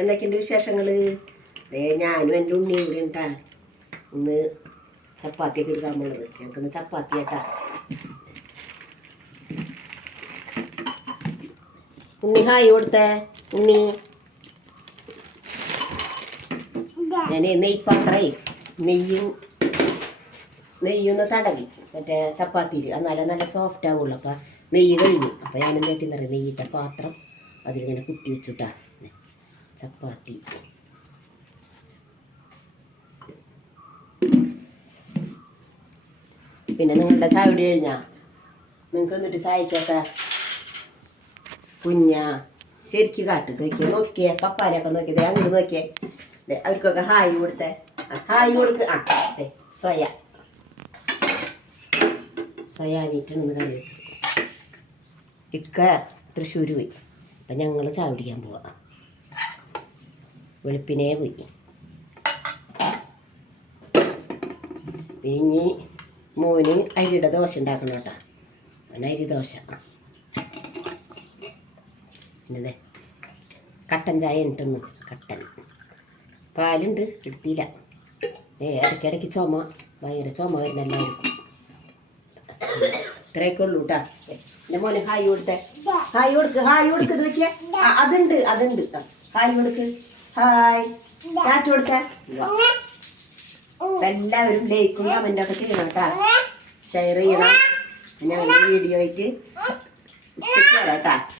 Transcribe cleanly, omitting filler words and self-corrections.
എന്തൊക്കെയുണ്ട് വിശേഷങ്ങൾ? ഞാനും എൻ്റെ ഉണ്ണി ഇവിടെ ഉണ്ടാ. ഇന്ന് ചപ്പാത്തിയൊക്കെ എടുക്കാൻ പോണത്. ഞങ്ങൾക്കിന്ന് ചപ്പാത്തി കേട്ടാ. ഉണ്ണി ഹായ് കൊടുത്തേ. ഉണ്ണി ഞാൻ നെയ്പാത്രേ നെയ്യൊന്ന് തടവി മറ്റേ ചപ്പാത്തിയിൽ, എന്നാലും നല്ല സോഫ്റ്റ് ആവുള്ളൂ. അപ്പം നെയ്യ് കഴിഞ്ഞു. അപ്പം ഞാൻ എന്തായിട്ടെന്ന് പറയാം, നെയ്യിട്ട പാത്രം അതിലിങ്ങനെ കുത്തി വെച്ചിട്ടാ ചപ്പാത്തി. പിന്നെ നിങ്ങളുടെ ചായ കുടി കഴിഞ്ഞാ? നിങ്ങൾക്ക് എന്നിട്ട് ചായക്കൊക്കെ കുഞ്ഞാ ശരിക്കും കാട്ട് നോക്കിയേ. പപ്പാനെയൊക്കെ നോക്കിയത് അങ്ങോട്ട് നോക്കിയേ. അവർക്കൊക്കെ ഹായ് കൊടുത്തേ. ഹായ് കൊടുക്ക്. സോയാ മീറ്റാണ് കറി വെച്ചത്. ഇക്ക തൃശ്ശൂർ പോയി. അപ്പം ഞങ്ങൾ ചായ കുടിക്കാൻ പോവാം. വെളുപ്പിനേ പോയി. പിന്നെ മോന് അരിയുടെ ദോശ ഉണ്ടാക്കണം കേട്ടോ. അവന് അരി ദോശ. പിന്നെ കട്ടൻ ചായ ഉണ്ടെന്ന്. കട്ടൻ പാലുണ്ട്, എടുത്തില്ല. ഇടയ്ക്കിടയ്ക്ക് ചുമ, ഭയങ്കര ചുമ വരുന്ന എല്ലാവർക്കും. ഇത്രയൊക്കെ ഉള്ളൂ കേട്ടാ. എൻ്റെ മോനെ ഹായ് കൊടുത്തേ. ഹായ് കൊടുക്ക്. ഹായ് കൊടുക്ക്. നോക്കിയേ, അതുണ്ട്. ഹായ് കൊടുക്ക്. ഹായ് കാറ്റ് കൊടുത്തേ. എല്ലാവരും ലൈക്കും കമൻ്റൊക്കെ ചെയ്യണം കേട്ടാ. ഷെയർ ചെയ്യണം. ഞങ്ങളുടെ വീഡിയോ ആയിട്ട് ഉച്ചയ്ക്ക് വരാം കേട്ടാ.